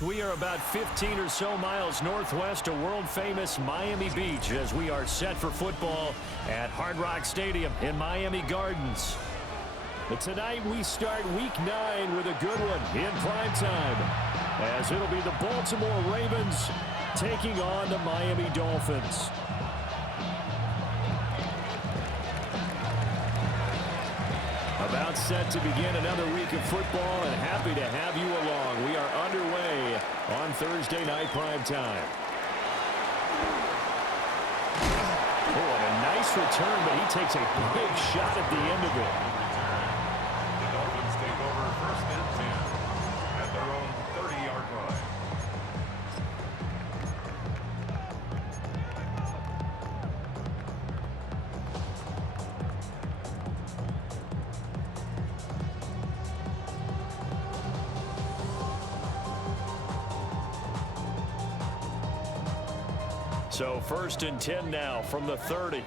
We are about 15 or so miles northwest of world-famous Miami Beach as we are set for football at Hard Rock Stadium in Miami Gardens. But tonight we start Week 9 with a good one in prime time, as it'll be the Baltimore Ravens taking on the Miami Dolphins. About set to begin another week of football, and happy to have you along. We are underway on Thursday night prime time. Oh, and a nice return, but he takes a big shot at the end of it. The Dolphins take over first and 10 at their own 30-yard line. So first and 10 now from the 30.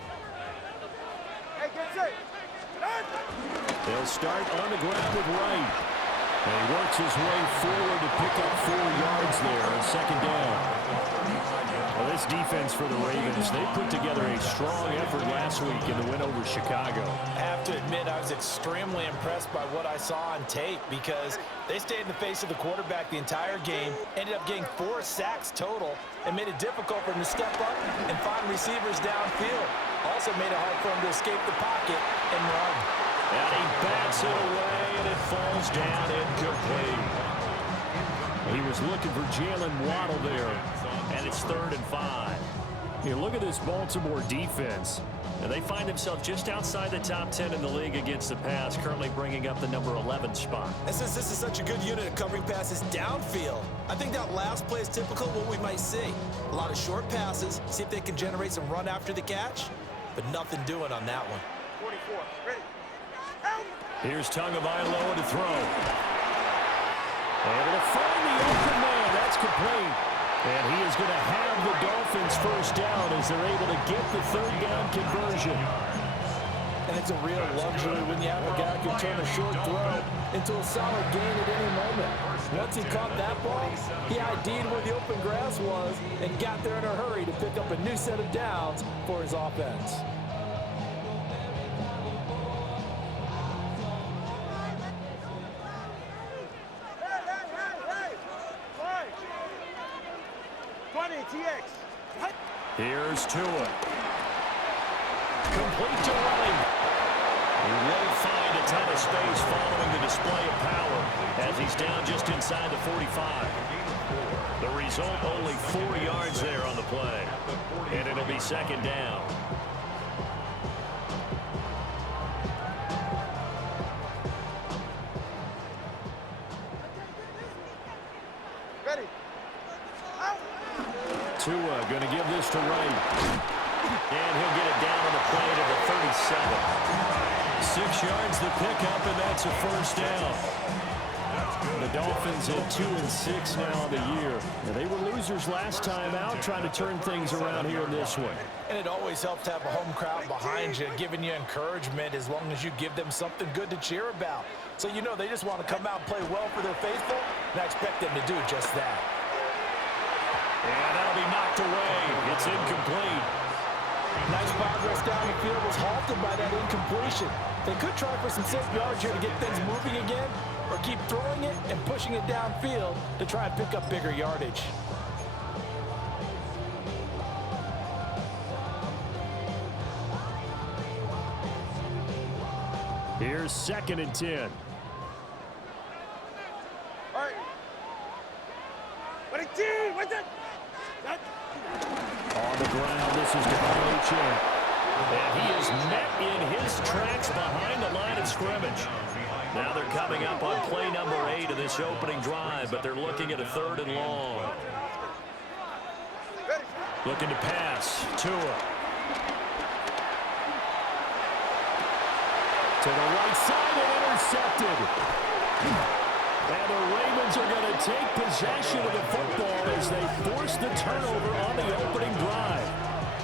They'll start on the ground with Wright. And he works his way forward to pick up 4 yards there on second down. Well, this defense for the Ravens, they put together a strong effort last week in the win over Chicago. I have to admit, I was extremely impressed by what I saw on tape because they stayed in the face of the quarterback the entire game, ended up getting 4 sacks total, and made it difficult for him to step up and find receivers downfield. Also made it hard for him to escape the pocket and run. And he bats it away, and it falls down incomplete. He was looking for Jalen Waddle there, and it's 3rd and 5. Here, look at this Baltimore defense. And they find themselves just outside the top 10 in the league against the pass, currently bringing up the number 11 spot. And since this is such a good unit of covering passes downfield, I think that last play is typical of what we might see. A lot of short passes, see if they can generate some run after the catch, but nothing doing on that one. 44, ready. Here's Tagovailoa to throw. Able to find the open man. That's complete. And he is going to have the Dolphins first down as they're able to get the 3rd down conversion. And it's a real luxury when you have a guy who can turn a short throw into a solid gain at any moment. Once he caught that ball, he ID'd where the open grass was and got there in a hurry to pick up a new set of downs for his offense. Here's Tua. Complete to Wright. He won't find a ton of space following the display of power as he's down just inside the 45. The result, only 4 yards there on the play. And it'll be 2nd down. Ready. Tua going to give this to Wright. And he'll get it down on the play to the 37. 6 yards the pickup, and that's a first down. The Dolphins at 2-6 now on the year. Now, they were losers last time out, trying to turn things around here in this one. And it always helps to have a home crowd behind you, giving you encouragement as long as you give them something good to cheer about. So you know they just want to come out and play well for their faithful, and I expect them to do just that. And that'll be knocked away. It's incomplete. Nice progress down the field was halted by that incompletion. They could try for some safe yards here to get things moving again, or keep throwing it and pushing it downfield to try and pick up bigger yardage. Here's 2nd and 10. All right. What a team! What's it? On the ground, this is Devon. And he is met in his tracks behind the line of scrimmage. Now they're coming up on play number 8 of this opening drive, but they're looking at a 3rd and long. Looking to pass. Tua. To the right side and intercepted. And the Ravens are going to take possession of the football as they force the turnover on the opening drive.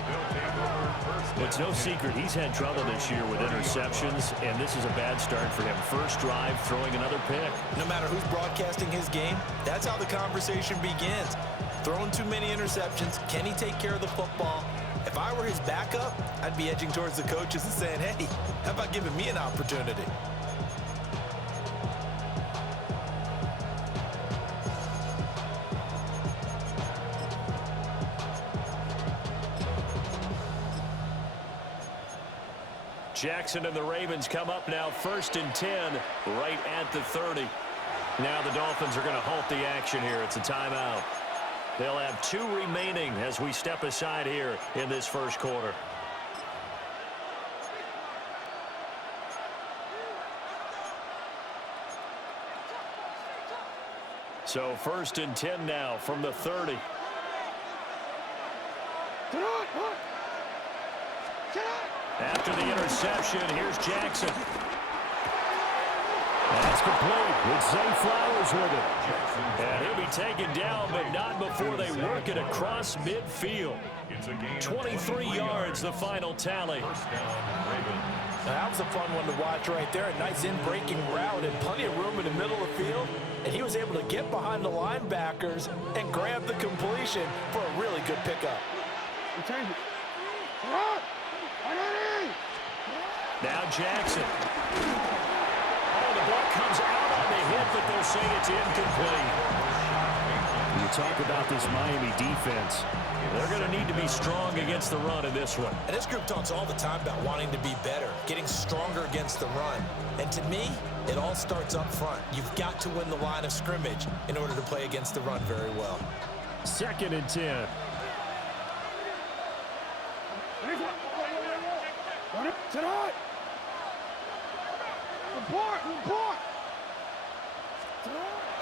They'll take over first It's no secret he's had trouble this year with interceptions, and this is a bad start for him. First drive, throwing another pick. No matter who's broadcasting his game, that's how the conversation begins. Throwing too many interceptions, can he take care of the football? If I were his backup, I'd be edging towards the coaches and saying, hey, how about giving me an opportunity? Jackson and the Ravens come up now, 1st and 10, right at the 30. Now the Dolphins are going to halt the action here. It's a timeout. They'll have 2 remaining as we step aside here in this first quarter. So 1st and 10 now from the 30. After the interception, here's Jackson. That's complete with Zay Flowers with it. And he'll be taken down, but not before they work it across midfield. 23 yards, the final tally. That was a fun one to watch right there. A nice in-breaking route and plenty of room in the middle of the field. And he was able to get behind the linebackers and grab the completion for a really good pickup. Now Jackson. Oh, the ball comes out on the hit, but they'll say it's incomplete. When you talk about this Miami defense, they're going to need to be strong against the run in this one. And this group talks all the time about wanting to be better, getting stronger against the run. And to me, it all starts up front. You've got to win the line of scrimmage in order to play against the run very well. 2nd and 10.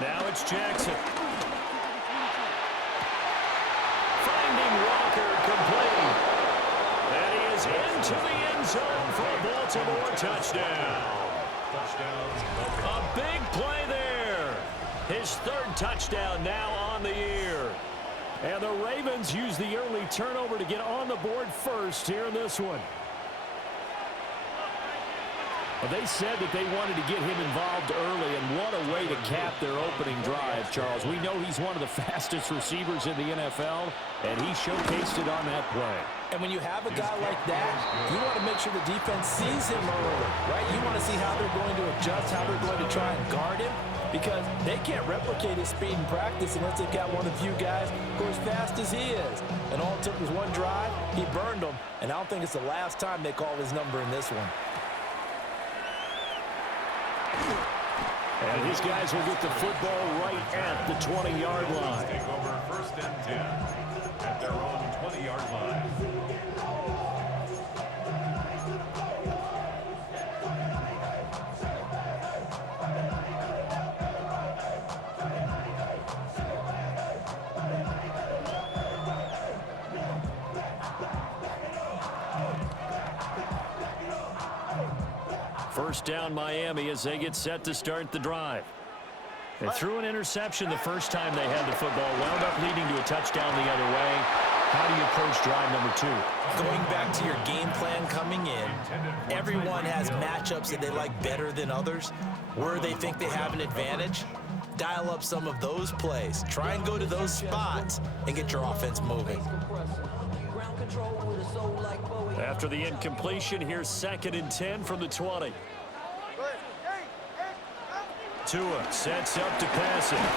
Now it's Jackson. Finding Walker complete. And he is into the end zone for a Baltimore touchdown. A big play there. His 3rd touchdown now on the year. And the Ravens use the early turnover to get on the board first here in this one. Well, they said that they wanted to get him involved early, and what a way to cap their opening drive, Charles. We know he's one of the fastest receivers in the NFL, and he showcased it on that play. And when you have a guy like that, you want to make sure the defense sees him early, right? You want to see how they're going to adjust, how they're going to try and guard him, because they can't replicate his speed in practice unless they've got one of the few guys who are as fast as he is. And all it took was one drive, he burned them, and I don't think it's the last time they call his number in this one. And these guys will get the football right at the 20-yard line. Take over 1st and 10 at their own 20-yard line. First down Miami as they get set to start the drive. They threw an interception the first time they had the football, wound up leading to a touchdown the other way. How do you approach drive number 2? Going back to your game plan coming in, everyone has matchups that they like better than others, where they think they have an advantage. Dial up some of those plays. Try and go to those spots and get your offense moving. After the incompletion, here's 2nd and 10 from the 20. Tua sets up to pass it. And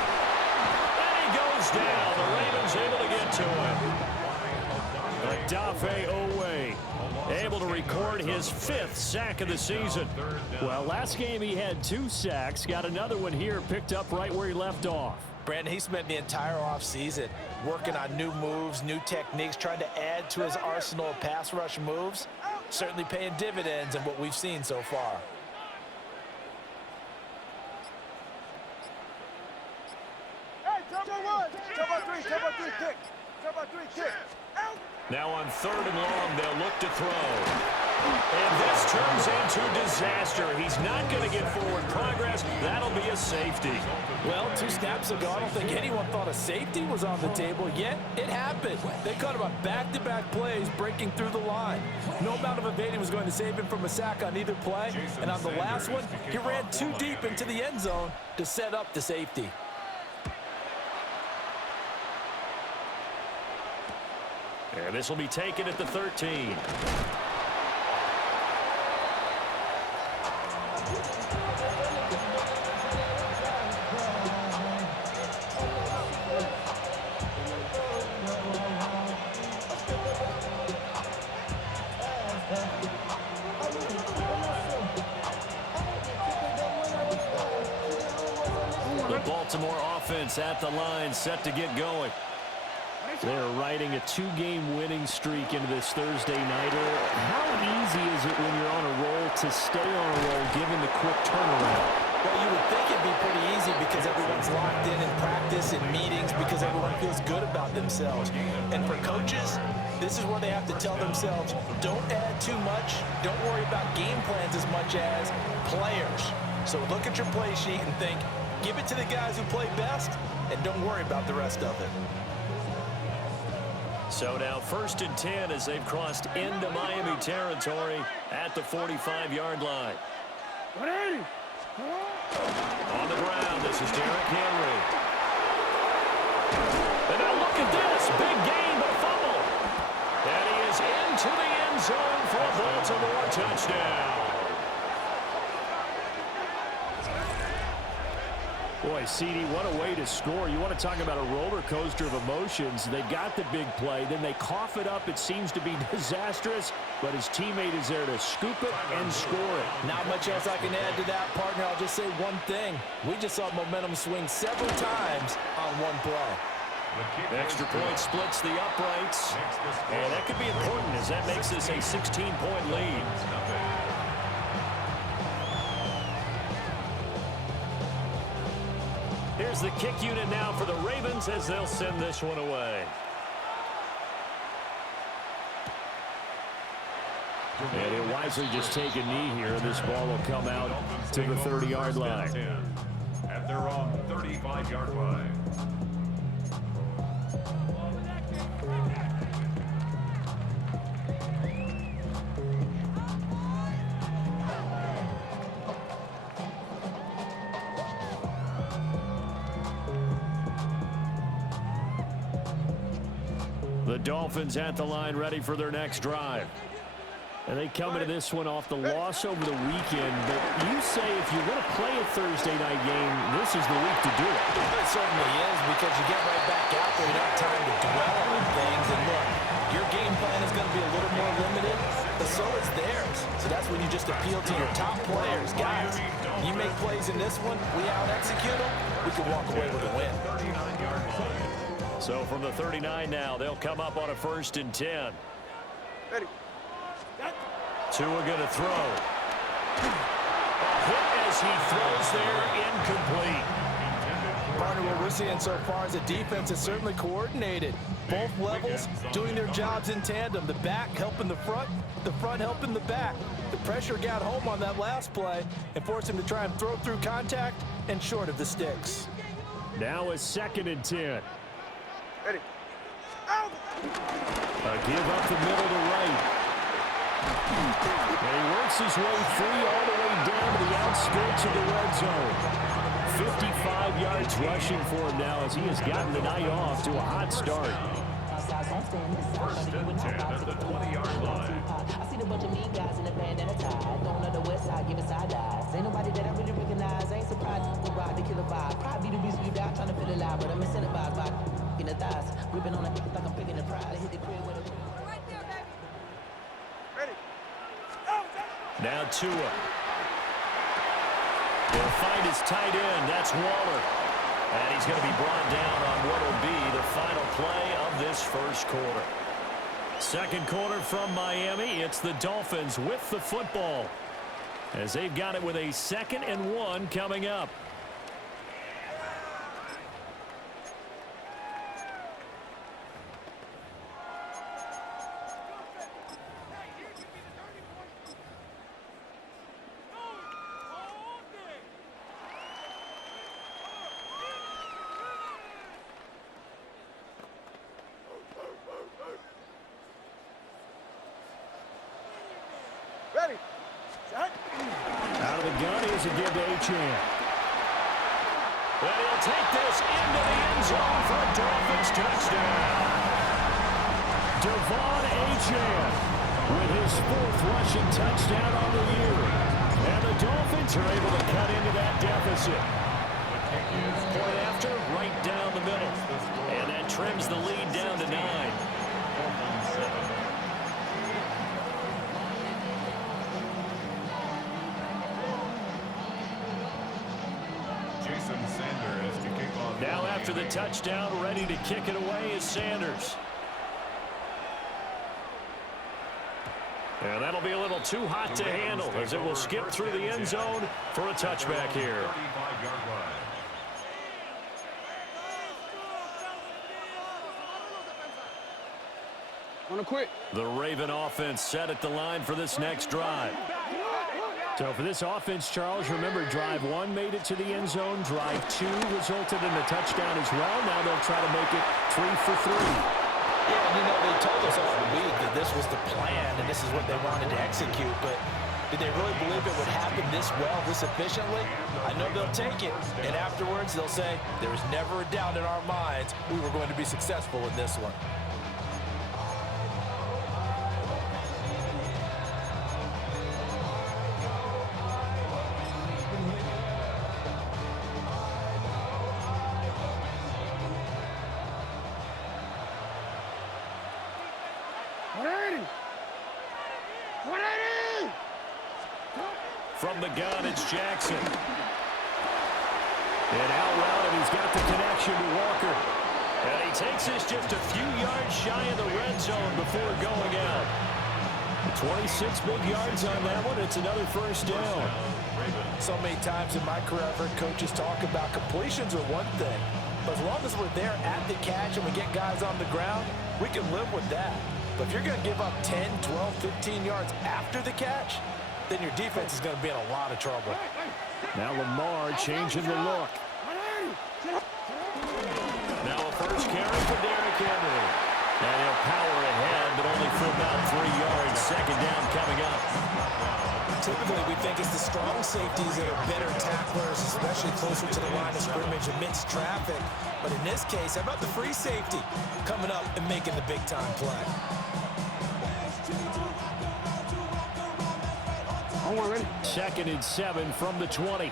he goes down. The Ravens able to get to him. Odafe Owe able to record his 5th sack of the season. Well, last game he had 2 sacks. Got another one here, picked up right where he left off. Brandon, he spent the entire offseason working on new moves, new techniques, trying to add to his arsenal of pass rush moves. Certainly paying dividends in what we've seen so far. Now on 3rd and long, they'll look to throw. And this turns into disaster. He's not going to get forward progress. That'll be a safety. Well, 2 snaps ago, I don't think anyone thought a safety was on the table, yet it happened. They caught him on back-to-back plays breaking through the line. No amount of evading was going to save him from a sack on either play, and on the last one, he ran too deep into the end zone to set up the safety. And this will be taken at the 13. The Baltimore offense at the line, set to get going. They're riding a 2-game winning streak into this Thursday nighter. How easy is it when you're on a roll to stay on a roll given the quick turnaround? Well, you would think it'd be pretty easy because everyone's locked in practice and meetings because everyone feels good about themselves. And for coaches, this is where they have to tell themselves, don't add too much, don't worry about game plans as much as players. So look at your play sheet and think, give it to the guys who play best, and don't worry about the rest of it. So now 1st and 10 as they've crossed into Miami territory at the 45-yard line. 180. On the ground, this is Derrick Henry. And now look at this. Big gain, but a fumble. And he is into the end zone for a Baltimore touchdown. Boy, CD, what a way to score. You want to talk about a roller coaster of emotions. They got the big play, then they cough it up. It seems to be disastrous, but his teammate is there to scoop it and score it. Not much else I can add to that, partner. I'll just say one thing. We just saw momentum swing several times on one play. Extra point splits the uprights, and that could be important as that makes this a 16-point lead. Here's the kick unit now for the Ravens as they'll send this one away. And he'll wisely just take a knee here. This ball will come out to the 30-yard line. At their own 35-yard line. The Dolphins at the line ready for their next drive. And they come into this one off the loss over the weekend. But you say if you want to play a Thursday night game, this is the week to do it. It certainly is because you get right back out there. You don't have time to dwell on things. And look, your game plan is going to be a little more limited, but so is theirs. So that's when you just appeal to your top players. Guys, you make plays in this one, we out-execute them, we can walk away with a win. So from the 39 now, they'll come up on a 1st and 10. Ready. Tua going to throw. A hit as he throws there, incomplete. Partner, what we're seeing so far is the defense is certainly coordinated. Both levels doing their jobs in tandem. The back helping the front helping the back. The pressure got home on that last play and forced him to try and throw through contact and short of the sticks. Now a 2nd and 10. Ready. Out. A give up the middle to right. And he works his way free all the way down to the outskirts of the red zone. 55 yards rushing for him now as he has gotten the night off to a hot start. 1st and 10 at the 20-yard line. I see a bunch of mean guys in the band and a tie. Going on the west side, giving side eyes. Ain't nobody that I really recognize. I ain't surprised to ride the killer vibe. Probably the reason you die trying to feel alive, but I'm incentivized by in the thighs. Ripping on a like I'm picking the pride. I hit the crib with a right there, baby. Ready. Now Tua. He'll find his tight end. That's Waller. And he's going to be brought down on what will be the final play of this first quarter. Second quarter from Miami. It's the Dolphins with the football as they've got it with a 2nd and 1 coming up. throws a give to Achane. And he'll take this into the end zone for a Dolphins touchdown. Devon Achane with his 4th rushing touchdown on the year. And the Dolphins are able to cut into that deficit. Point after, right down the middle. And that trims the lead down to 9. Now after the touchdown, ready to kick it away is Sanders. And that'll be a little too hot to handle as it will skip through the end zone for a touchback here. Wanna quit? The Raven offense set at the line for this next drive. So for this offense, Charles, remember drive 1 made it to the end zone. Drive 2 resulted in a touchdown as well. Now they'll try to make it 3 for 3. Yeah, you know, they told us all week that this was the plan and this is what they wanted to execute, but did they really believe it would happen this well, this efficiently? I know they'll take it, and afterwards they'll say, there was never a doubt in our minds we were going to be successful in this one. From the gun, it's Jackson. And out route, and he's got the connection to Walker. And he takes this just a few yards shy of the red zone before going out. 26 big yards on that one. It's another first down. So many times in my career, I've heard coaches talk about completions are one thing. But as long as we're there at the catch and we get guys on the ground, we can live with that. But if you're going to give up 10, 12, 15 yards after the catch, then your defense is going to be in a lot of trouble. Now Lamar changing the look. Now a first carry for Derrick Henry. And he'll power ahead, but only for about 3 yards. Second down coming up. Typically, we think it's the strong safeties that are better tacklers, especially closer to the line of scrimmage amidst traffic. But in this case, how about the free safety coming up and making the big-time play? Second and 7 from the 20.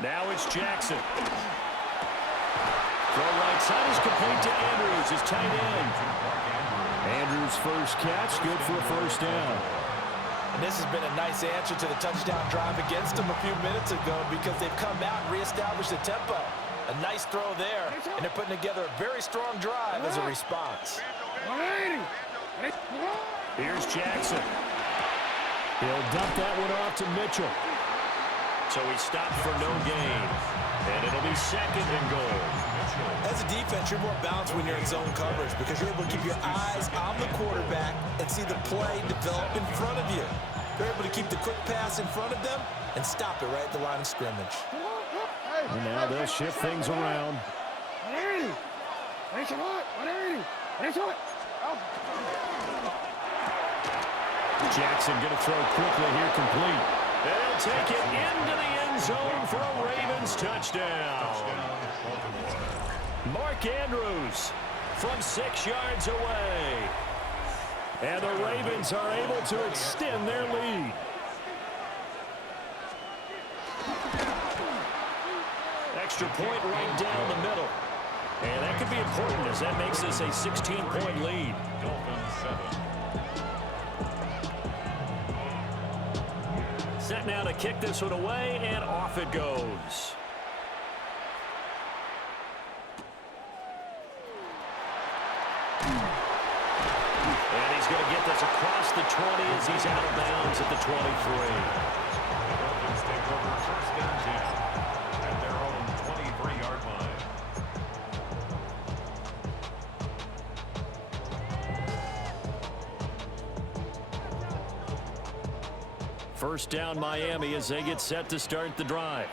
Now it's Jackson. Throw right side is complete to Andrews, his tight end. Andrews' first catch, good for a first down. And this has been a nice answer to the touchdown drive against them a few minutes ago because they've come out and reestablished the tempo. A nice throw there, and they're putting together a very strong drive as a response. Here's Jackson. He'll dump that one off to Mitchell. So he stopped for no gain. And it'll be second and goal. As a defense, you're more balanced when you're in zone coverage because you're able to keep your eyes on the quarterback and see the play develop in front of you. You're able to keep the quick pass in front of them and stop it right at the line of scrimmage. And now they'll shift things around. Jackson going to throw quickly here, complete. They'll take it into the end zone for a Ravens touchdown. Mark Andrews from 6 yards away. And the Ravens are able to extend their lead. Extra point right down the middle. And that could be important as that makes this a 16-point lead. Set now to kick this one away, and off it goes. And he's going to get this across the 20 as he's out of bounds at the 23. Dolphins take over first and 10 at their own 23-yard line. First down Miami as they get set to start the drive.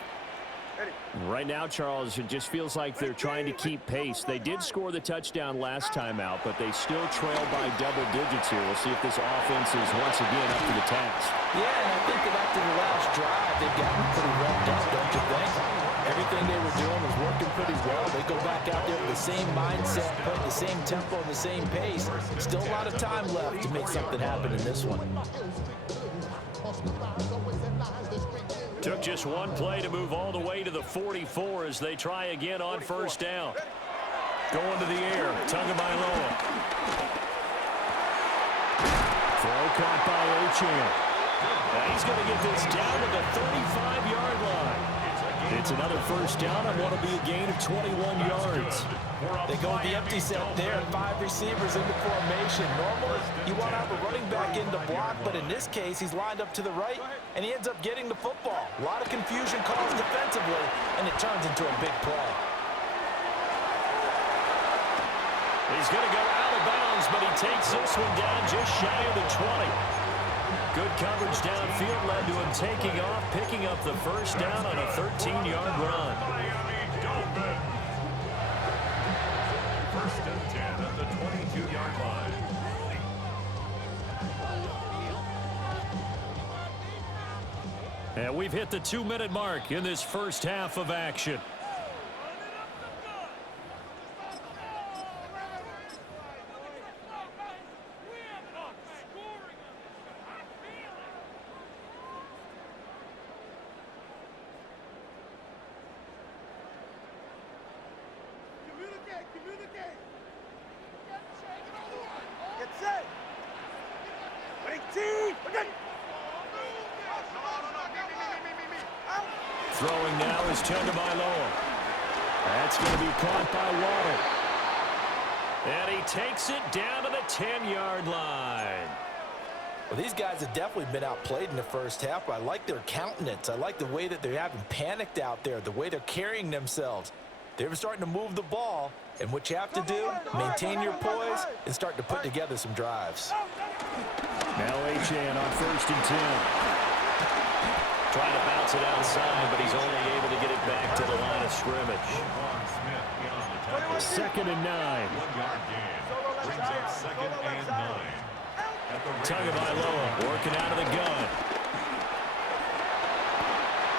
Right now, Charles, it just feels like they're trying to keep pace. They did score the touchdown last time out, but they still trail by double digits here. We'll see if this offense is once again up to the task. Yeah, and I think that after the last drive, they've gotten pretty revved up, don't you think? Everything they were doing was working pretty well. They go back out there with the same mindset, playing the same tempo and the same pace. Still a lot of time left to make something happen in this one. Took just one play to move all the way to the 44 as they try again on first down. Going to the air, Tagovailoa. Throw caught by Achane. Now he's going to get this down to the 35-yard line. It's another first down and want to be a gain of 21 yards. They go with the empty set there, 5 receivers into formation. Normally, you want to have a running back in to block, but in this case, he's lined up to the right, and he ends up getting the football. A lot of confusion caused defensively, and it turns into a big play. He's going to go out of bounds, but he takes this one down just shy of the 20. Good coverage downfield led to him taking off, picking up the first down on a 13-yard run. First and 10 at the 22-yard line. And we've hit the 2-minute mark in this first half of action. Get set. Ready, team. Okay. Throwing now is Tagovailoa. That's going to be caught by Waddle. And he takes it down to the 10-yard line. Well, these guys have definitely been outplayed in the first half, but I like their countenance. I like the way that they haven't panicked out there, the way they're carrying themselves. They're starting to move the ball, and what you have to do, maintain your poise and start to put together some drives. Now Achane on first and 10. Trying to bounce it outside, but he's only able to get it back to the line of scrimmage. Second and 9. 1-yard gain. Brings up second and 9. Tagovailoa working out of the gun.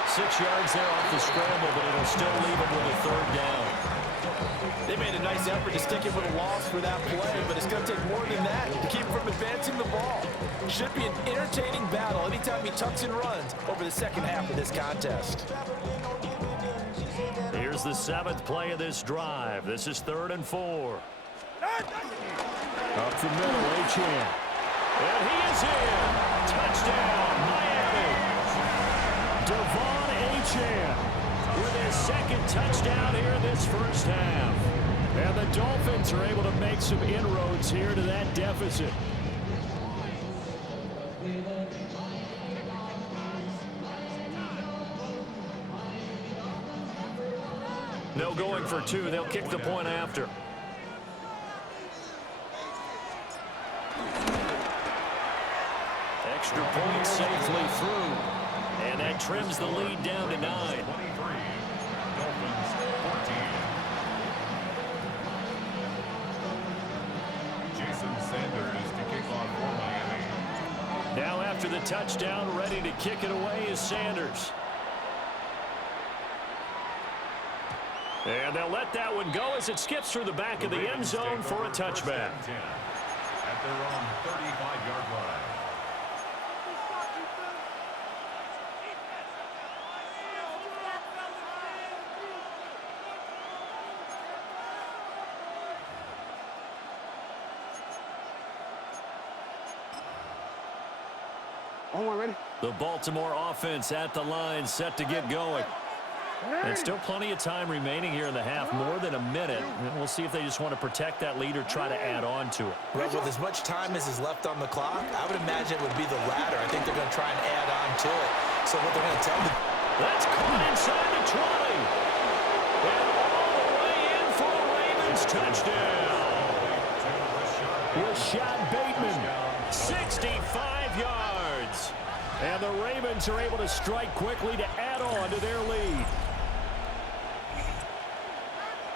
6 yards there off the scramble, but it'll still leave him with a third down. They made a nice effort to stick him with a loss for that play, but it's going to take more than that to keep him from advancing the ball. Should be an entertaining battle anytime he tucks and runs over the second half of this contest. Here's the 7th play of this drive. This is 3rd and 4. Up the middle, Achane. And he is in. Touchdown, Miami. Devon Achane with his second touchdown here in this first half. And the Dolphins are able to make some inroads here to that deficit. No going for 2. They'll kick the point after. Extra point safely through. And that trims the lead down to 9. 23. Dolphins 14. Jason Sanders to kick off for Miami. Now after the touchdown, ready to kick it away is Sanders. And they'll let that one go as it skips through the back of the end zone for a touchback. At their own 35-yard line. The Baltimore offense at the line, set to get going. And still plenty of time remaining here in the half, more than a minute. And we'll see if they just want to protect that lead or try to add on to it. Well, with as much time as is left on the clock, I would imagine it would be the latter. I think they're going to try and add on to it. So what they're going to tell them. That's caught inside the 20. And all the way in for a Ravens touchdown. Rashad Bateman, 65 yards. And the Ravens are able to strike quickly to add on to their lead.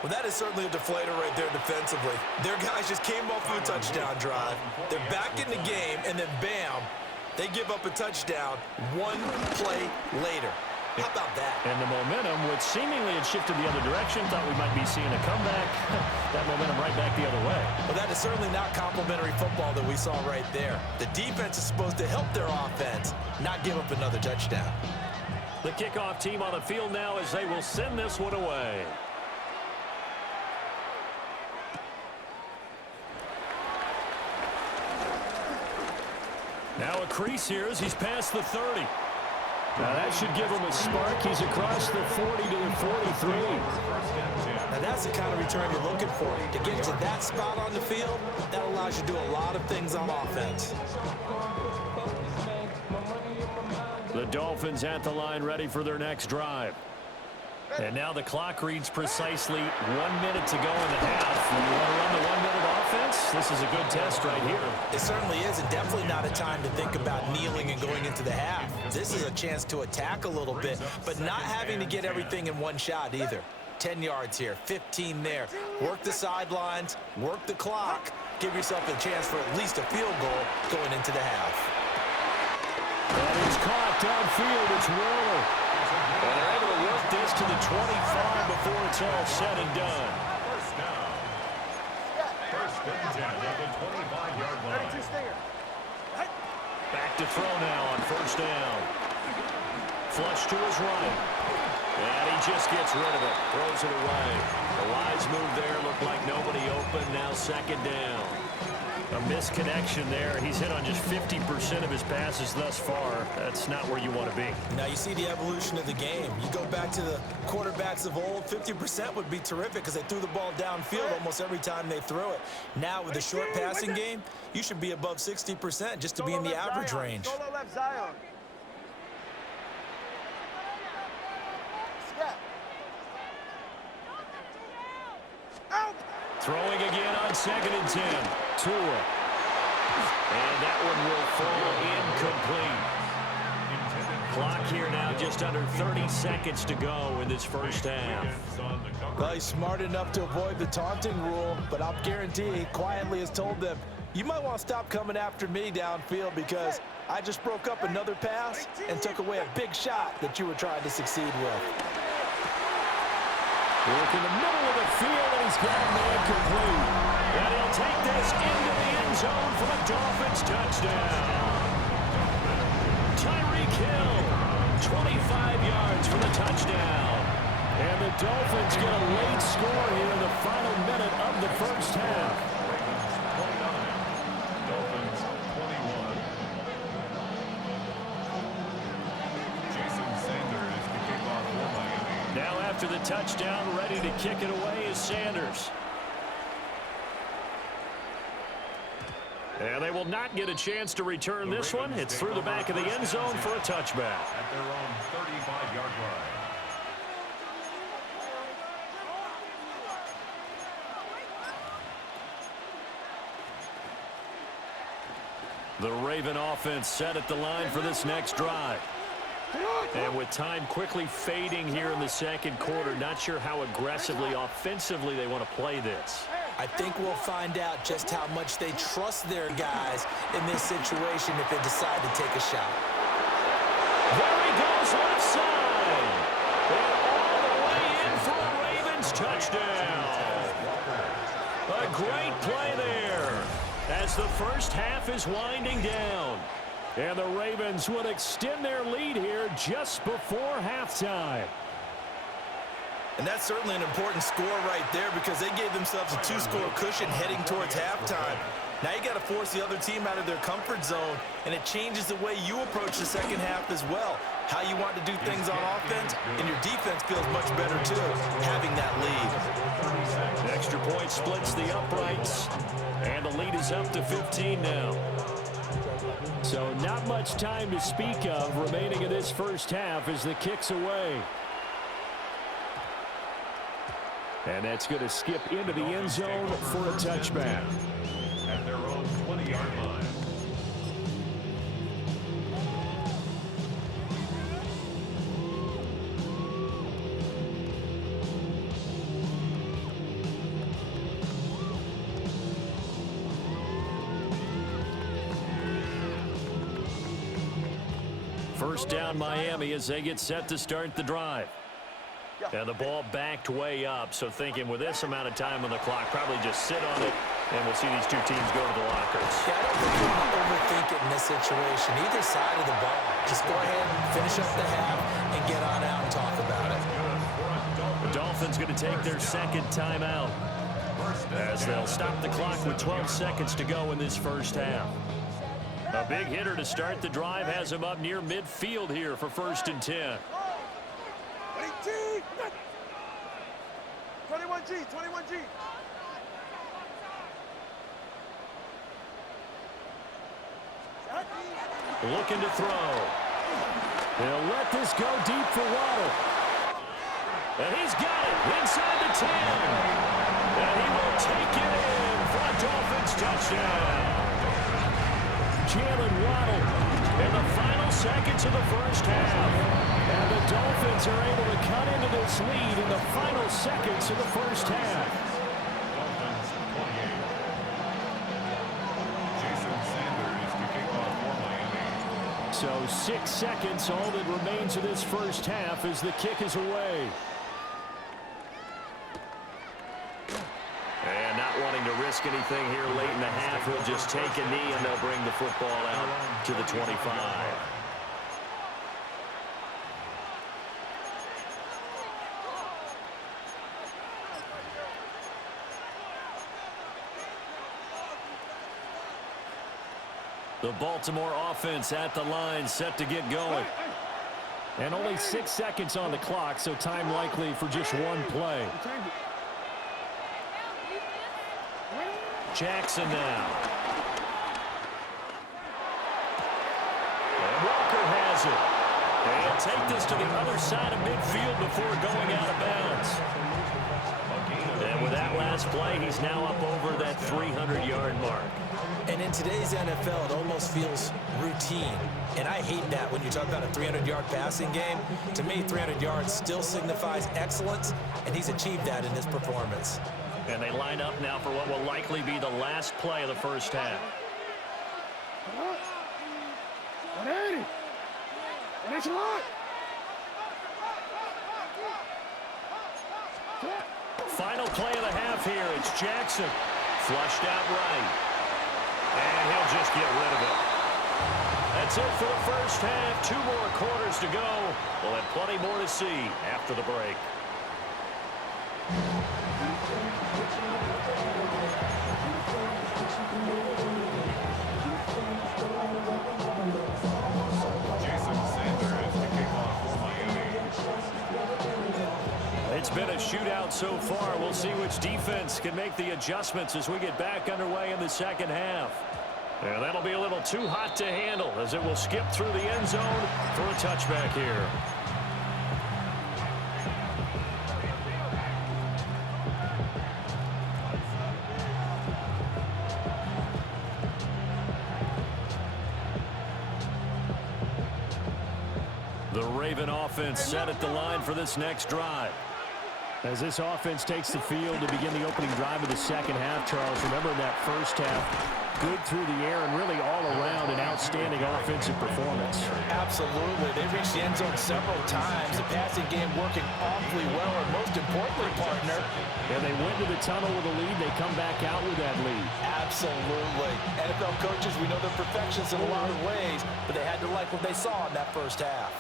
Well, that is certainly a deflator right there defensively. Their guys just came off of a touchdown drive. They're back in the game, and then bam, they give up a touchdown one play later. How about that? And the momentum, which seemingly had shifted the other direction, thought we might be seeing a comeback. That momentum right back the other way. Well, that is certainly not complimentary football that we saw right there. The defense is supposed to help their offense, not give up another touchdown. The kickoff team on the field now as they will send this one away. Now a crease here as he's past the 30. Now that should give him a spark. He's across the 40 to the 43. Now that's the kind of return you're looking for. To get to that spot on the field, that allows you to do a lot of things on offense. The Dolphins at the line ready for their next drive. And now the clock reads precisely 1 minute to go in the half. You want to run the 1 minute offense? This is a good test right here. It certainly is, and definitely not a time to think about kneeling and going into the half. This is a chance to attack a little bit, but not having to get everything in one shot either. 10 yards here, 15 there. Work the sidelines, work the clock. Give yourself a chance for at least a field goal going into the half. And it's caught downfield. It's Waller. And they're able to work this to the 25 before it's all said and done. First down. First and 10 at the 25-yard line. Back to throw now on first down. Flush to his right. And he just gets rid of it. Throws it away. The wise move there. Looked like nobody open. Now second down. A misconnection there. He's hit on just 50% of his passes thus far. That's not where you want to be. Now you see the evolution of the game. You go back to the quarterbacks of old, 50% would be terrific because they threw the ball downfield almost every time they threw it. Now with the short passing game, you should be above 60% just to be in the average range. Solo left Zion. Out. Throwing again on second and 10. Tua. And that one will fall incomplete. Clock here now just under 30 seconds to go in this first half. Well, he's smart enough to avoid the taunting rule, but I'll guarantee he quietly has told them, you might want to stop coming after me downfield because I just broke up another pass and took away a big shot that you were trying to succeed with. Work in the middle of the field, and he's got a man complete. And he'll take this into the end zone for a Dolphins touchdown. Tyreek Hill, 25 yards for the touchdown. And the Dolphins get a late score here in the final minute of the first half. Dolphins 21. Jason Sanders to kick off for Miami. Now after the touchdown, ready to kick it away is Sanders. And they will not get a chance to return this one. It's through the back of the end zone for a touchback. At their own 35-yard line. The Raven offense set at the line for this next drive. And with time quickly fading here in the second quarter, not sure how aggressively, offensively they want to play this. I think we'll find out just how much they trust their guys in this situation if they decide to take a shot. There he goes left side. And all the way in for a Ravens touchdown. A great play there as the first half is winding down. And the Ravens would extend their lead here just before halftime. And that's certainly an important score right there because they gave themselves a two-score cushion heading towards halftime. Now you got to force the other team out of their comfort zone, and it changes the way you approach the second half as well. How you want to do things on offense, and your defense feels much better too, having that lead. The extra point splits the uprights, and the lead is up to 15 now. So not much time to speak of remaining in this first half as the kick's away. And that's going to skip into the end zone for a touchback. At their own 20-yard line. First down Miami as they get set to start the drive. And the ball backed way up, so thinking with this amount of time on the clock, probably just sit on it, and we'll see these two teams go to the lockers. Yeah, I don't think you want to overthink it in this situation. Either side of the ball. Just go ahead and finish up the half and get on out and talk about it. The Dolphins going to take their second timeout as they'll stop the clock with 12 seconds to go in this first half. A big hitter to start the drive has him up near midfield here for 1st and 10. 21G, 21G. Looking to throw. He'll let this go deep for Waddle. And he's got it inside the 10. And he will take it in for a Dolphins touchdown. Jalen Waddle in the final seconds of the first half. And the Dolphins are able to cut into this lead in the final seconds of the first half. Dolphins 28. Jason Sanders to kick off for Miami. So 6 seconds, all that remains of this first half as the kick is away. And not wanting to risk anything here late in the half, he'll just take a knee and they'll bring the football out to the 25. The Baltimore offense at the line, set to get going. And only 6 seconds on the clock, so time likely for just one play. Jackson now. And Walker has it. And take this to the other side of midfield before going out of bounds. And with that last play, he's now up over that 300-yard mark. And in today's NFL, it almost feels routine. And I hate that when you talk about a 300-yard passing game. To me, 300 yards still signifies excellence, and he's achieved that in his performance. And they line up now for what will likely be the last play of the first half. 180. And it's a lot. Final play of the half here. It's Jackson. Flushed out right. And he'll just get rid of it. That's it for the first half. 2 more quarters to go. We'll have plenty more to see after the break. Jason Sanders to kick off for Miami. It's been a shootout so far. We'll see which defense can make the adjustments as we get back underway in the second half. And that'll be a little too hot to handle as it will skip through the end zone for a touchback here. The Raven offense set at the line for this next drive. As this offense takes the field to begin the opening drive of the second half, Charles, remember in that first half, good through the air and really all around an outstanding offensive performance. Absolutely. They reached the end zone several times. The passing game working awfully well, and most importantly, partner. And they went to the tunnel with a lead. They come back out with that lead. Absolutely. NFL coaches, we know they're perfectionists in a lot of ways, but they had to like what they saw in that first half.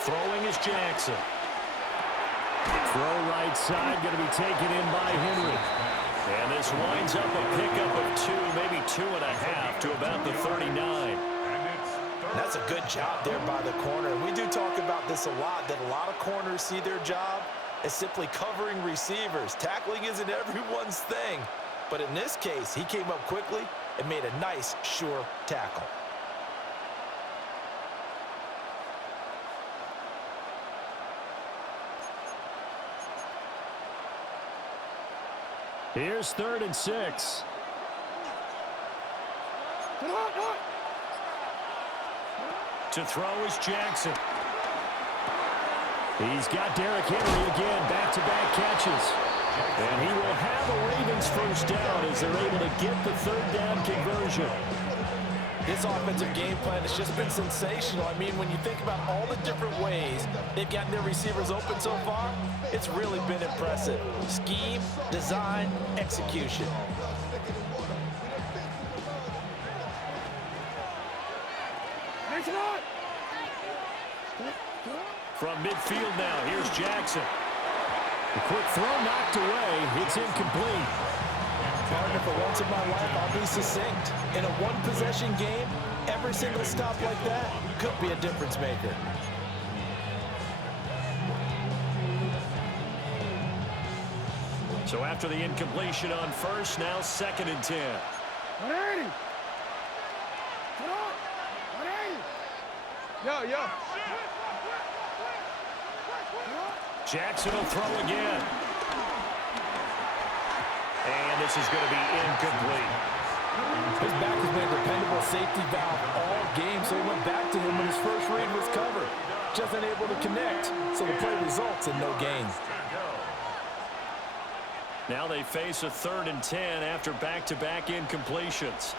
Throwing is Jackson. Throw right side, going to be taken in by Henry. And this winds up a pickup of 2, maybe 2.5 to about the 39. That's a good job there by the corner. And we do talk about this a lot, that a lot of corners see their job as simply covering receivers. Tackling isn't everyone's thing. But in this case, he came up quickly and made a nice, sure tackle. Here's 3rd and 6. To throw is Jackson. He's got Derrick Henry again, back-to-back catches. And he will have a Ravens first down as they're able to get the third down conversion. This offensive game plan has just been sensational. I mean, when you think about all the different ways they've gotten their receivers open so far, it's really been impressive. Scheme, design, execution. From midfield now, here's Jackson. The quick throw knocked away. It's incomplete. Partner, for once in my life, I'll be succinct. In a one-possession game, every single stop like that could be a difference maker. So after the incompletion on first, now 2nd and 10. 180. Yo. Jackson will throw again. And this is going to be incomplete. His back has been a dependable safety valve all game, so he went back to him when his first read was covered. Just unable to connect, so the play results in no gain. Now they face a 3rd and 10 after back-to-back incompletions.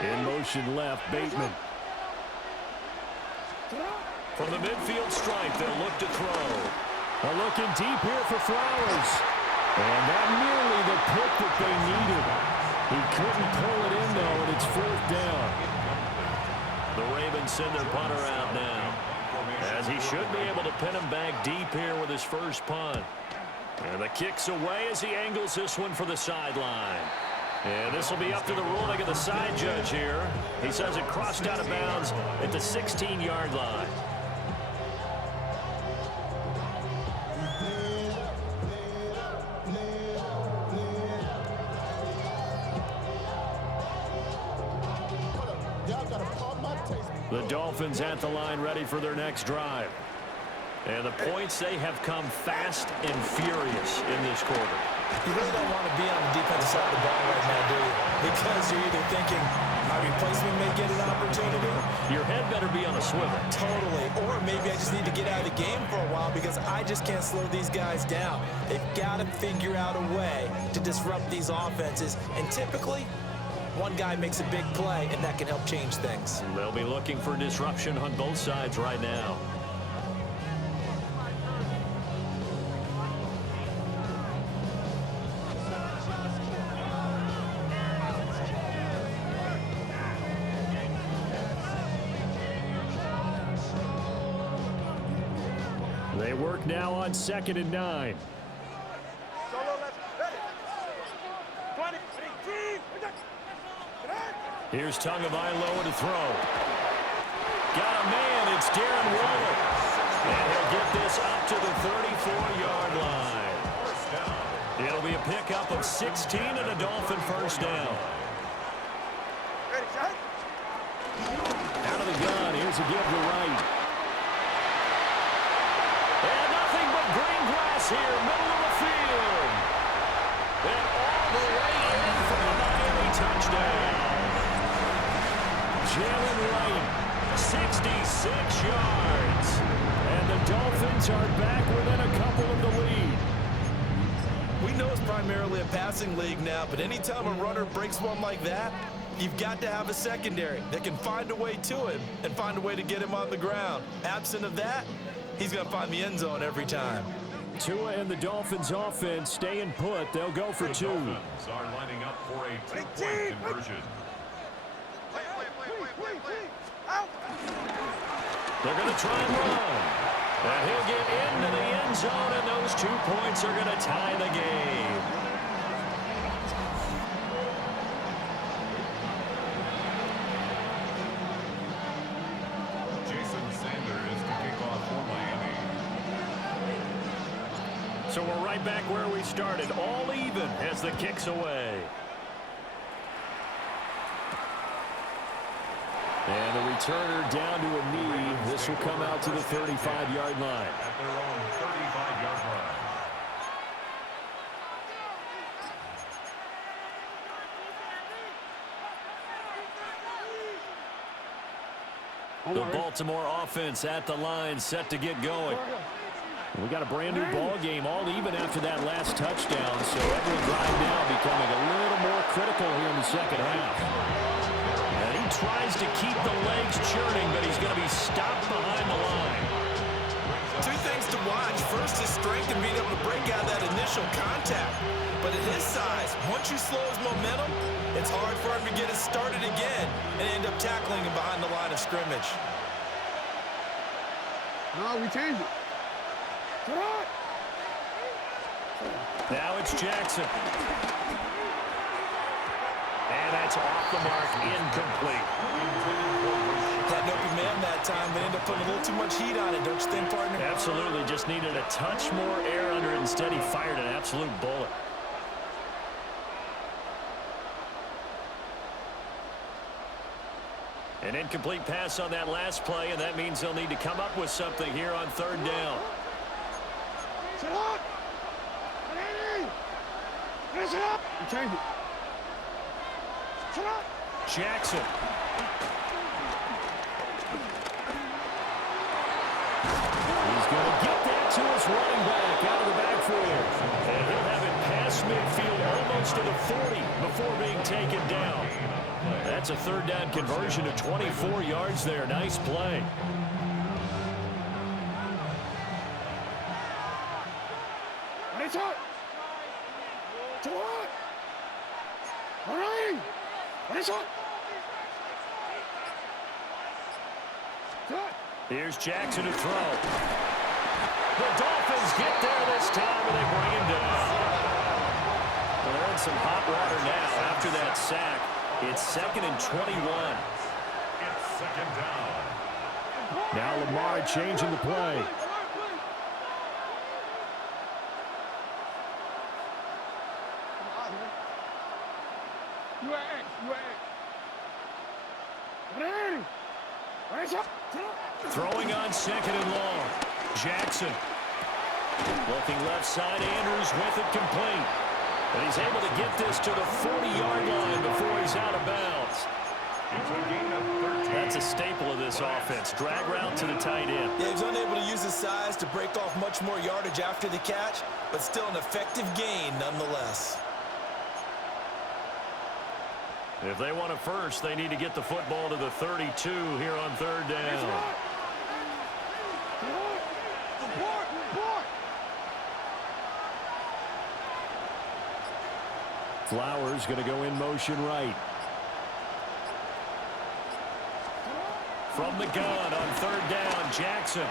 In motion left, Bateman. From the midfield stripe, they'll look to throw. Looking deep here for Flowers. And that nearly the pick that they needed. He couldn't pull it in, though, and it's 4th down. The Ravens send their punter out now, as he should be able to pin him back deep here with his first punt. And the kick's away as he angles this one for the sideline. And this will be up to the ruling of the side judge here. He says it crossed out of bounds at the 16-yard line. The Dolphins at the line ready for their next drive. And the points, they have come fast and furious in this quarter. You really don't want to be on the defensive side of the ball right now, do you? Because you're either thinking, my replacement may get an opportunity. Your head better be on a swivel. Totally. Or maybe I just need to get out of the game for a while because I just can't slow these guys down. They've got to figure out a way to disrupt these offenses. And typically, one guy makes a big play, and that can help change things. They'll be looking for disruption on both sides right now. They work now on 2nd and 9. Here's Tagovailoa to throw. Got a man, it's Darren Waller. And he'll get this up to the 34-yard line. It'll be a pickup of 16 and a Dolphin first down. Out of the gun, here's a give to right. And nothing but green grass here, middle of the field. And all the way in for the Miami touchdown. Jalen Wright, 66 yards. And the Dolphins are back within a couple of the lead. We know it's primarily a passing league now, but anytime a runner breaks one like that, you've got to have a secondary that can find a way to him and find a way to get him on the ground. Absent of that, he's going to find the end zone every time. Tua and the Dolphins offense staying put. They'll go for two. Dolphins are lining up for a two-point conversion. They're going to try and run. And he'll get into the end zone, and those 2 points are going to tie the game. Jason Sanders to kick off for Miami. So we're right back where we started, all even as the kick's away. And the returner down to a knee. This will come out to the 35-yard line. At their own 35-yard line. The Baltimore offense at the line, set to get going. We got a brand new ball game, all even after that last touchdown, so every drive now becoming a little more critical here in the second half. And he tries to keep the legs churning, but he's going to be stopped behind the line. Two things to watch. First, his strength and being able to break out that initial contact. But at his size, once you slow his momentum, it's hard for him to get it started again and end up tackling him behind the line of scrimmage. No, we changed it. Now it's Jackson. And that's off the mark, incomplete. Had an open man that time, but ended up putting a little too much heat on it, don't you think, partner? Absolutely, just needed a touch more air under it. Instead, he fired an absolute bullet. An incomplete pass on that last play, and that means they'll need to come up with something here on third down. Sit up! Finish it up! You change it. Sit up! Jackson. He's going to get that to his running back out of the backfield. And he'll have it past midfield almost to the 40 before being taken down. That's a third down conversion to 24 yards there. Nice play. It's up! To what? All right! It's up! Here's Jackson to throw. The Dolphins get there this time, and they bring him down. Well, they're in some hot water now after that sack. It's 2nd and 21. It's second down. Now Lamar changing the play. You are X. Throwing on 2nd and long. Jackson. Looking left side. Andrews with it complete. And he's able to get this to the 40-yard line before he's out of bounds. It's a gain of 13. That's a staple of this offense. Drag route to the tight end. Yeah, he was unable to use his size to break off much more yardage after the catch, but still an effective gain nonetheless. If they want a first, they need to get the football to the 32 here on third down. Flowers going to go in motion right. From the gun on third down, Jackson.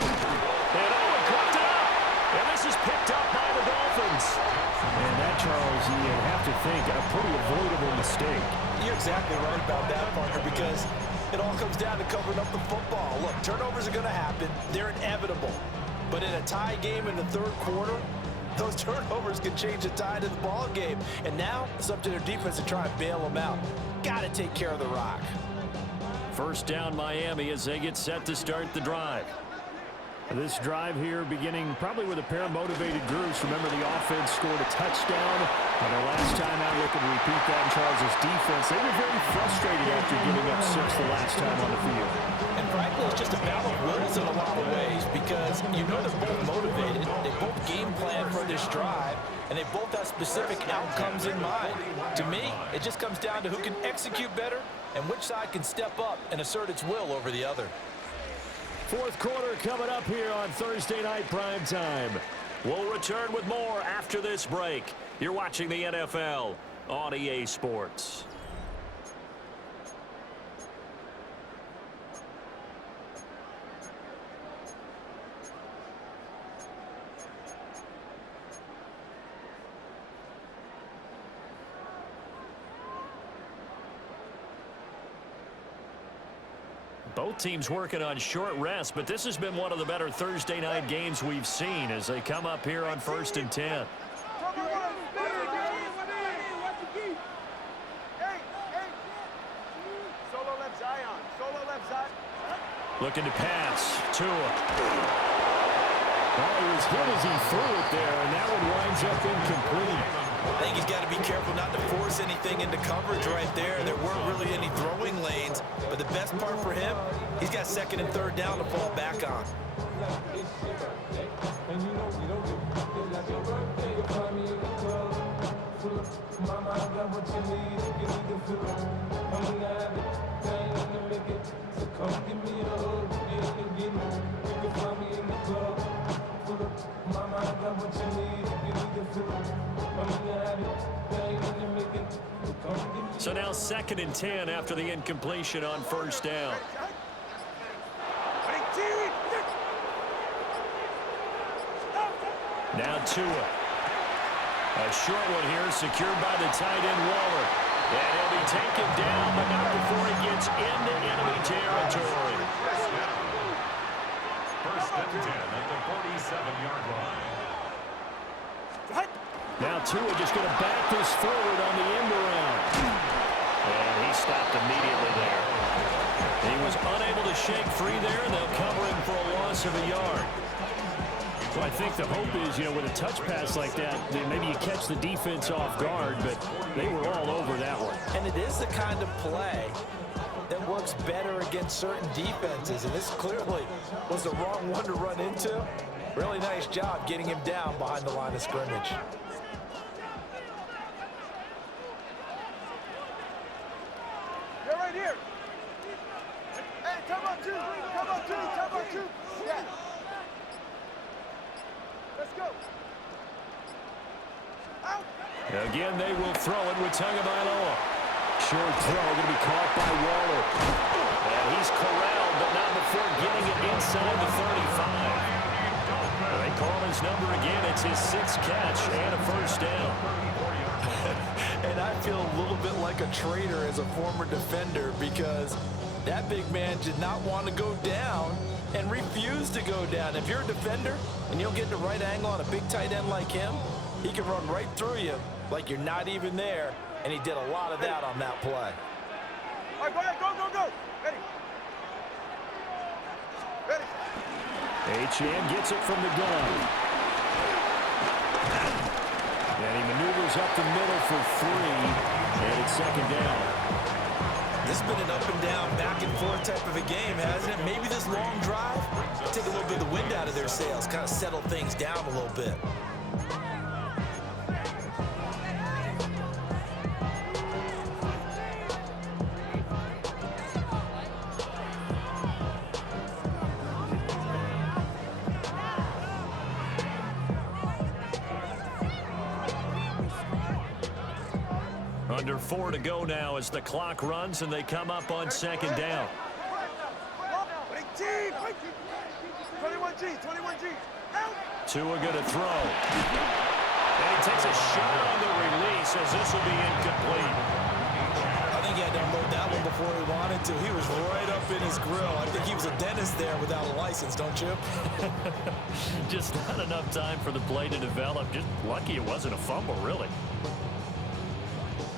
And Owen caught it up. And this is picked up by the Dolphins. And that, Charles, you'd have to think a pretty avoidable mistake. You're exactly right about that, partner, because it all comes down to covering up the football. Look, turnovers are going to happen. They're inevitable. But in a tie game in the third quarter, those turnovers can change the tide of the ball game. And now it's up to their defense to try and bail them out. Got to take care of the rock. First down, Miami, as they get set to start the drive. This drive here beginning probably with a pair of motivated groups. Remember, the offense scored a touchdown. And their last time out, looking to repeat that in Charles' defense. They were very frustrated after giving up 6 the last time on the field. And frankly, it's just a battle of wills in a lot of ways because you know they're both motivated. They both game plan for this drive, and they both have specific outcomes in mind. To me, it just comes down to who can execute better and which side can step up and assert its will over the other. Fourth quarter coming up here on Thursday Night Primetime. We'll return with more after this break. You're watching the NFL on EA Sports. Both teams working on short rest, but this has been one of the better Thursday night games we've seen as they come up here on 1st and 10. Solo left Zion. Solo left Zion. Looking to pass. Tua. Well, he was hit as he threw it there, and that one winds up incomplete. I think he's got to be careful not to force anything into coverage right there. There weren't really any throwing lanes, but the best best part for him, he's got second and third down to fall back on. So now 2nd and 10 after the incompletion on first down. Now Tua. A short one here, secured by the tight end Waller. And he'll be taken down, but not before he gets into enemy territory. First and 10 at the 47-yard line. Now Tua just going to back this forward on the end around. And he stopped immediately there. He was unable to shake free there, and they'll cover him for a loss of a yard. Well, I think the hope is, with a touch pass like that, maybe you catch the defense off guard, but they were all over that one. And it is the kind of play that works better against certain defenses, and this clearly was the wrong one to run into. Really nice job getting him down behind the line of scrimmage. You're right here. Hey, come on, two. Come on, two. Come on, two. Yeah. Let's go. Out. Again, they will throw it with Tagovailoa. Short throw going to be caught by Waller. And he's corralled, but not before getting it inside the 35. They call his number again. It's his 6th catch and a first down. And I feel a little bit like a traitor as a former defender because that big man did not want to go down and refused to go down. If you're a defender and you'll get the right angle on a big tight end like him, he can run right through you like you're not even there, and he did a lot of that on that play. All right, go ahead. Go, go, go. Ready. Ready. H.M. gets it from the gun. And he maneuvers up the middle for 3, and it's 2nd down. This has been an up and down, back and forth type of a game, hasn't it? Maybe this long drive take a little bit of the wind out of their sails, kind of settle things down a little bit. Under 4 to go now as the clock runs and they come up on 2nd down. 21G, 21G. Out. Tua going to throw. And he takes a shot on the release as this will be incomplete. I think he had to unload that one before he wanted to. He was right up in his grill. I think he was a dentist there without a license, don't you? Just not enough time for the play to develop. Just lucky it wasn't a fumble, really.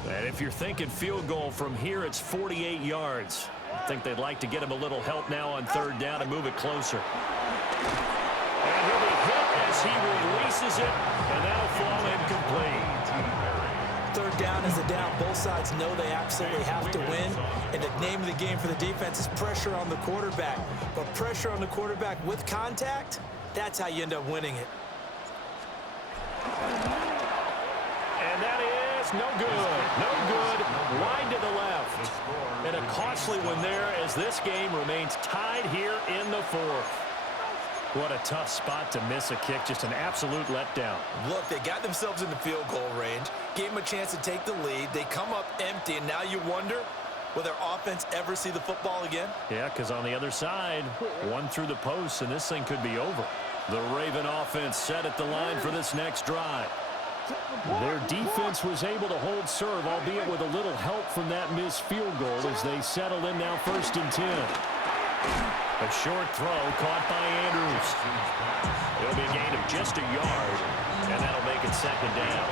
And if you're thinking field goal from here, it's 48 yards. I think they'd like to get him a little help now on 3rd down and move it closer. And he'll be hit as he releases it, and that'll fall incomplete. 3rd down is a down. Both sides know they absolutely have to win. And the name of the game for the defense is pressure on the quarterback. But pressure on the quarterback with contact, that's how you end up winning it. And that is no good. No good. Wide to the left. And a costly one there as this game remains tied here in the 4th. What a tough spot to miss a kick. Just an absolute letdown. Look, they got themselves in the field goal range, gave them a chance to take the lead. They come up empty, and now you wonder, will their offense ever see the football again? Yeah, because on the other side, one through the post, and this thing could be over. The Raven offense set at the line for this next drive. Their defense was able to hold serve, albeit with a little help from that missed field goal as they settle in now 1st and 10. A short throw caught by Andrews. It'll be a gain of just a yard, and that'll make it 2nd down.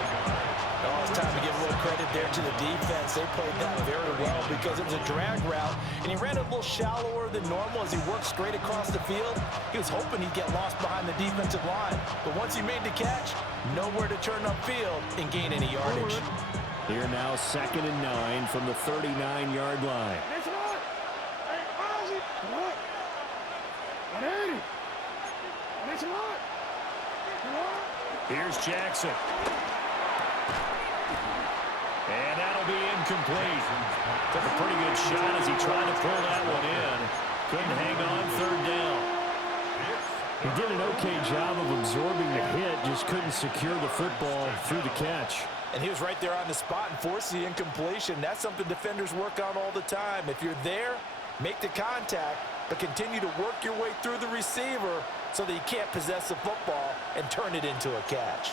Oh, it's time to give a little credit there to the defense. They played that very well because it was a drag route, and he ran a little shallower than normal as he worked straight across the field. He was hoping he'd get lost behind the defensive line, but once he made the catch, nowhere to turn upfield and gain any yardage. Here now 2nd and 9 from the 39-yard line. Here's Jackson. And that'll be incomplete. Took a pretty good shot as he tried to pull that one in. Couldn't hang on, third down. He did an okay job of absorbing the hit, just couldn't secure the football through the catch. And he was right there on the spot and forced the incompletion. That's something defenders work on all the time. If you're there, make the contact, but continue to work your way through the receiver so that you can't possess the football and turn it into a catch.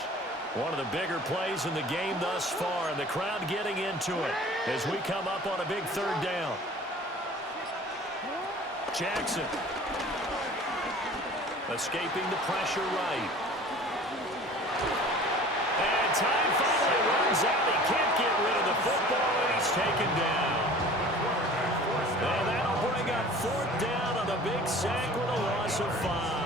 One of the bigger plays in the game thus far, and the crowd getting into it as we come up on a big third down. Jackson. Escaping the pressure right. And time finally runs out. He can't get rid of the football, and he's taken down. And that'll bring up fourth down on the big sack with a loss of 5.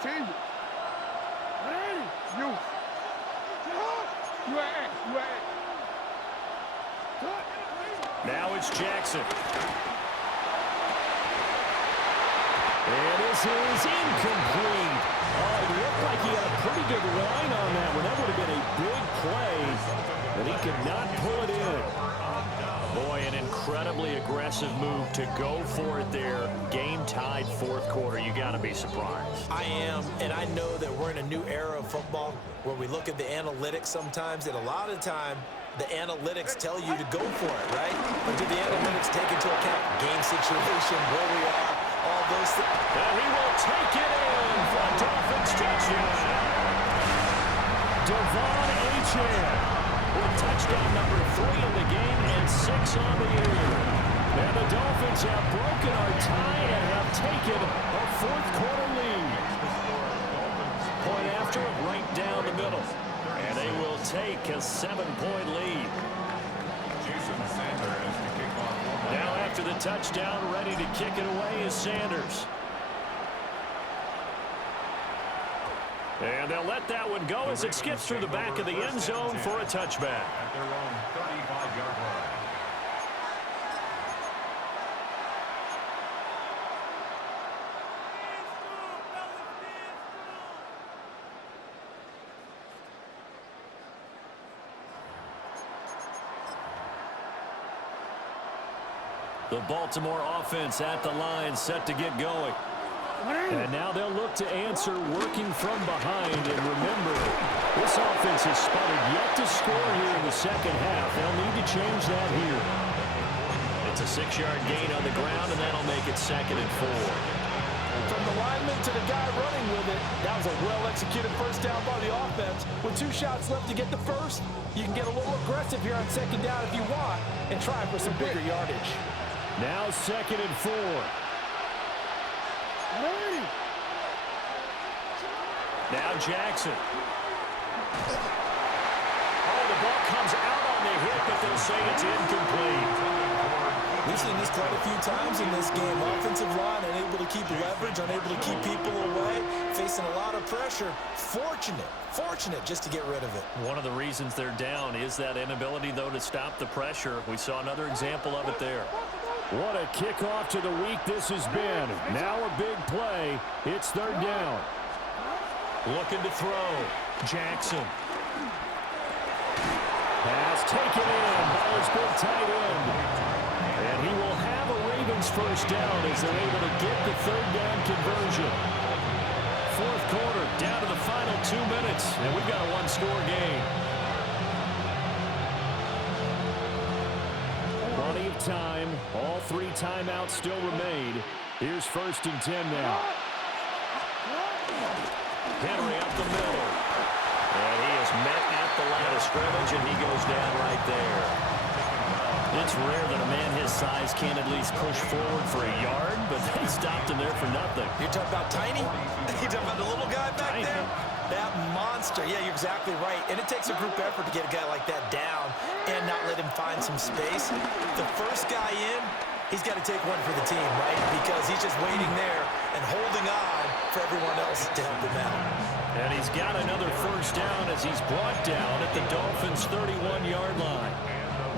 Change it. You. Now it's Jackson. And this is incomplete. Oh, it looked like he had a pretty good line on that one. That would have been a big play, but he could not pull it in. Boy, an incredibly aggressive move to go for it there. Game tied fourth quarter. You got to be surprised. I am, and I know that we're in a new era of football where we look at the analytics sometimes, and a lot of the time, the analytics tell you to go for it, right? But do the analytics take into account game situation, where we are, all those things? And he will take it in for a Dolphins touchdown. Devon Achane with touchdown number 3 in the game and 6 on the year. And the Dolphins have broken our tie and have taken a fourth quarter lead. Point after, right down the middle. And they will take a 7-point lead. Now after the touchdown, ready to kick it away is Sanders. And they'll let that one go as it skips through the back of the end zone for a touchback. At their own 35-yard line. The Baltimore offense at the line, set to get going. And now they'll look to answer working from behind. And remember, this offense has sputtered yet to score here in the second half. They'll need to change that here. It's a 6-yard gain on the ground, and that'll make it 2nd and 4. From the lineman to the guy running with it, that was a well-executed first down by the offense. With 2 shots left to get the first, you can get a little aggressive here on 2nd down if you want and try for some bigger yardage. Now 2nd and 4. Now Jackson. Oh, the ball comes out on the hit, but they'll say it's incomplete. We've seen this quite a few times in this game. Offensive line unable to keep leverage, unable to keep people away, facing a lot of pressure. Fortunate just to get rid of it. One of the reasons they're down is that inability, though, to stop the pressure. We saw another example of it there. What a kickoff to the week this has been. Now a big play. It's 3rd down. Looking to throw. Jackson. Pass taken in by his big tight end. And he will have a Ravens first down as they're able to get the 3rd down conversion. Fourth quarter, down to the final 2 minutes, and we've got a 1-score game. Plenty of time. All 3 timeouts still remain. Here's 1st and 10 now. Henry up the middle. And he is met at the line of scrimmage, and he goes down right there. It's rare that a man his size can't at least push forward for a yard, but they stopped him there for nothing. You're talking about tiny? You're talking about the little guy back there? That monster. Yeah, you're exactly right. And it takes a group effort to get a guy like that down and not let him find some space. The first guy in, he's got to take one for the team, right? Because he's just waiting there, and holding on for everyone else to help him out. And he's got another first down as he's brought down at the Dolphins' 31-yard line.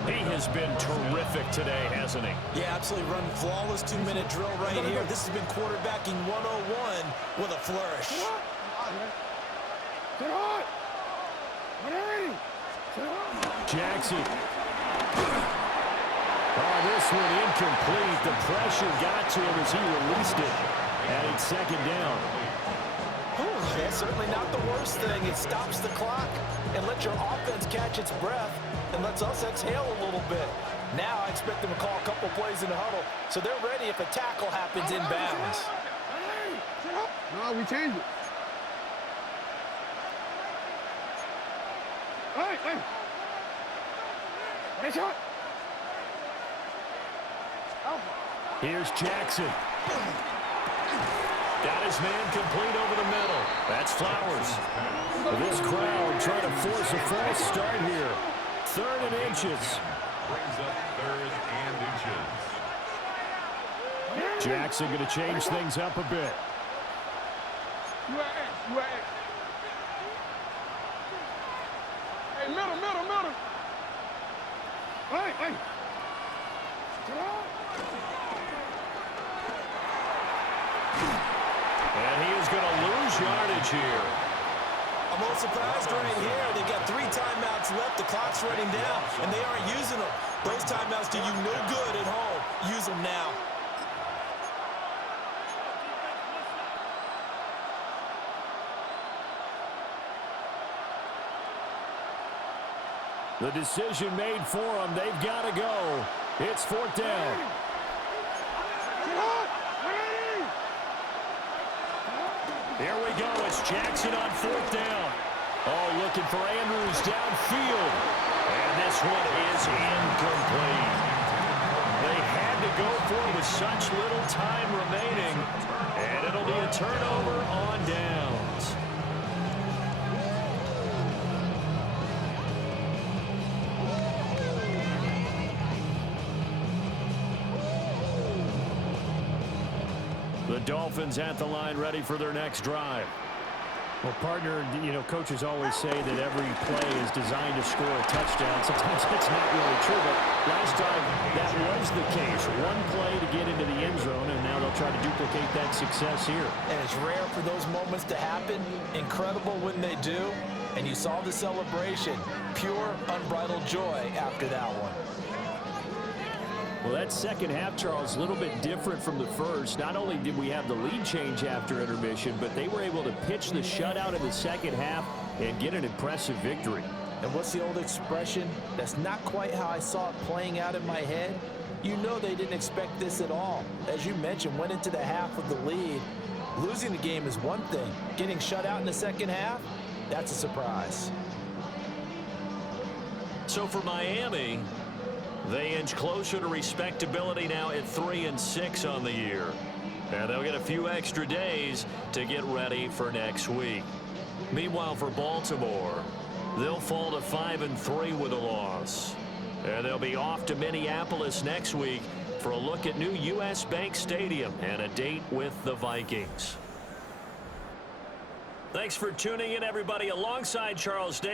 He has been terrific today, hasn't he? Yeah, absolutely running flawless 2-minute drill right here. This has been quarterbacking 101 with a flourish. Jackson. Oh, this one incomplete. The pressure got to him as he released it. And it's second down. That's certainly not the worst thing. It stops the clock and lets your offense catch its breath and lets us exhale a little bit. Now I expect them to call a couple plays in the huddle so they're ready if a tackle happens inbounds. No, we changed it. Hey. Nice shot. Here's Jackson. Got his man complete over the middle. That's Flowers. This crowd trying to force a false start here. 3rd and inches. Brings up 3rd and inches. Jackson going to change things up a bit. Hey, middle. Hey. And he is going to lose yardage here. I'm a little surprised right here. They've got 3 timeouts left. The clock's running down, and they aren't using them. Those timeouts do you no good at home. Use them now. The decision made for them. They've got to go. It's 4th down. Here we go. It's Jackson on 4th down. Oh, looking for Andrews downfield. And this one is incomplete. They had to go for it with such little time remaining. And it'll be a turnover on downs. The Dolphins at the line, ready for their next drive. Well, partner, coaches always say that every play is designed to score a touchdown. Sometimes that's not really true, but last time that was the case. One play to get into the end zone, and now they'll try to duplicate that success here. And it's rare for those moments to happen. Incredible when they do. And you saw the celebration. Pure, unbridled joy after that one. Well, that second half, Charles, a little bit different from the first. Not only did we have the lead change after intermission, but they were able to pitch the shutout in the second half and get an impressive victory. And what's the old expression? That's not quite how I saw it playing out in my head. You know they didn't expect this at all. As you mentioned, went into the half with the lead. Losing the game is one thing. Getting shut out in the second half, that's a surprise. So for Miami, they inch closer to respectability now at 3-6 on the year. And they'll get a few extra days to get ready for next week. Meanwhile, for Baltimore, they'll fall to 5-3 with a loss. And they'll be off to Minneapolis next week for a look at new U.S. Bank Stadium and a date with the Vikings. Thanks for tuning in, everybody. Alongside Charles Davis.